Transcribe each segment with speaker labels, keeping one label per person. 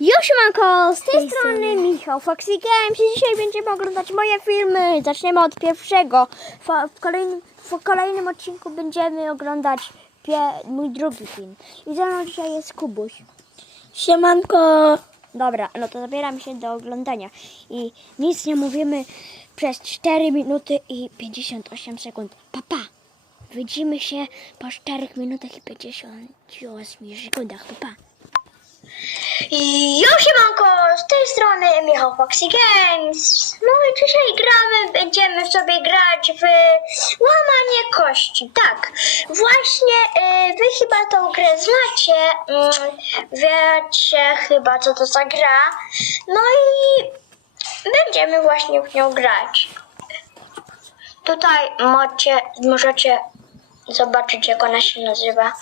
Speaker 1: Siemanko, z tej strony Michał Foxy Games i dzisiaj będziemy oglądać moje filmy. Zaczniemy od pierwszego. W kolejnym, w kolejnym odcinku będziemy oglądać mój drugi film. I ze mną dzisiaj jest Kubuś.
Speaker 2: Siemanko!
Speaker 1: Dobra, no to zabieram się do oglądania. I nic nie mówimy przez 4 minuty i 58 sekund. Papa, pa. widzimy się po 4 minutach i 58 sekundach. Papa. Pa.
Speaker 2: Jo siemanko, z tej strony Michał Foxy Games. No i dzisiaj gramy, będziemy sobie grać w łamanie kości. Tak, właśnie y, wy chyba tą grę znacie, mm, wiecie chyba co to za gra. No i będziemy właśnie w nią grać. Tutaj macie, możecie zobaczyć jak ona się nazywa.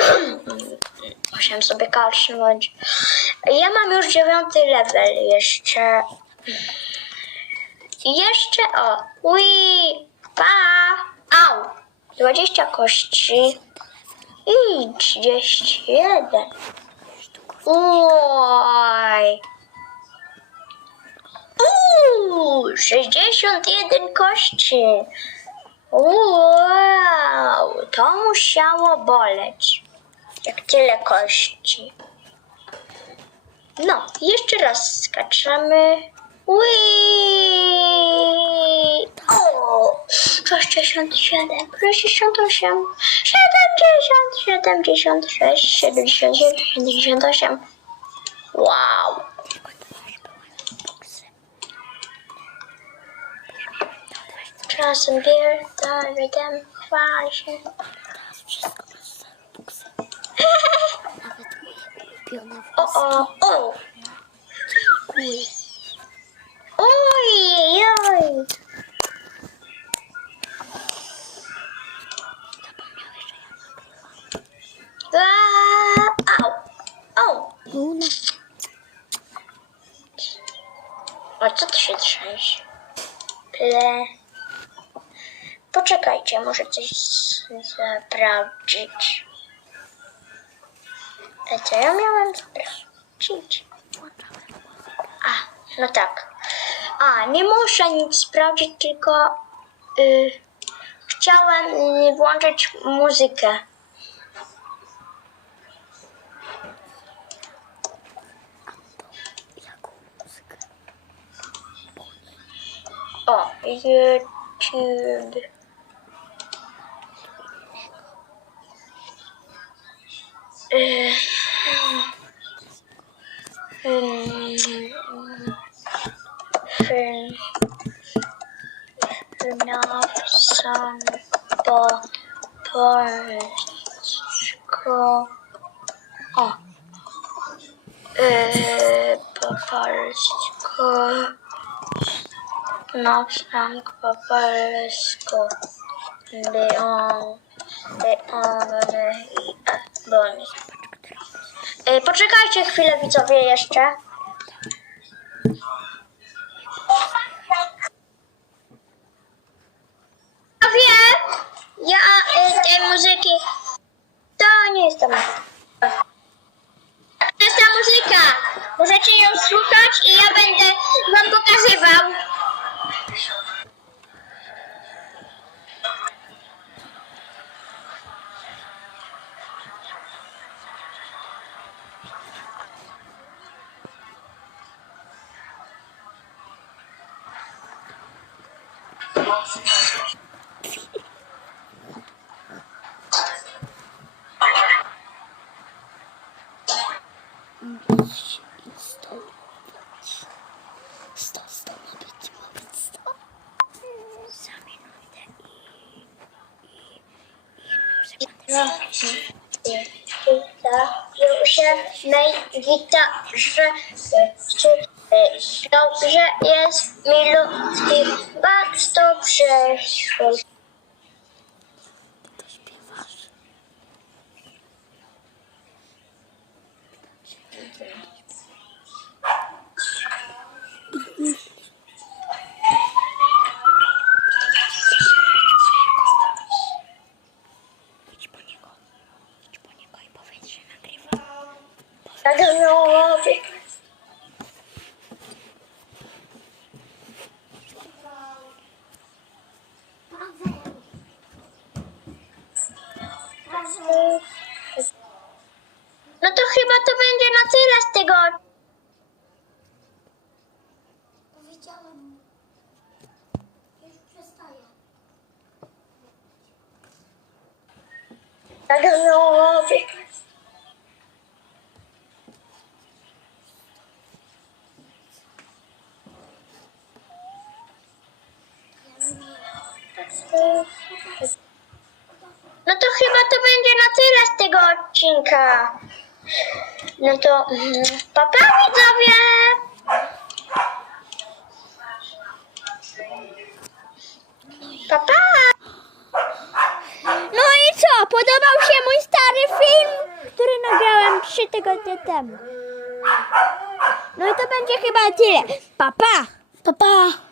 Speaker 2: Musiałem sobie kalsznąć. Ja mam już dziewiąty level jeszcze. Jeszcze o. Ui, pa, au. 20 kości. I 31. Oj. Uuu, 61 kości. Wow, to musiało boleć. Jak tyle kości. No, jeszcze raz skaczemy. Whee! O! 67, 68, 70, 76, 77, 78. Wow! Czasem chwal się.
Speaker 1: Nawet
Speaker 2: O, o, o!
Speaker 1: włosy.
Speaker 2: Oj, oj! Aaa, Au! Au!
Speaker 1: Luna.
Speaker 2: A co to się trzęsie? Ple. Poczekajcie, muszę coś s- sprawdzić. Co ja miałem sprawdzić? A, no tak. A, nie muszę nic sprawdzić, tylko y, chciałem y, włączyć muzykę. O, YouTube. Yy, Fernavson Barsko Barsko Navsang Barsko Leon Leon Bonnie Yy, poczekajcie chwilę widzowie jeszcze. Już najwita, że dobrze jest milutki, bardzo
Speaker 1: śpiewasz. Idź po niego. Idź po niego i powiedz, że nagrywa.
Speaker 2: No to chyba to będzie na tyle z tego.
Speaker 3: Powiedziałem. Już przestaję.
Speaker 2: Tak to będzie na tyle z tego odcinka. No to mm, pa pa widzowie! Pa pa!
Speaker 1: No i co? Podobał się mój stary film, który nagrałem 3 tygodnie temu. No i to będzie chyba tyle. Pa, pa! Pa, pa!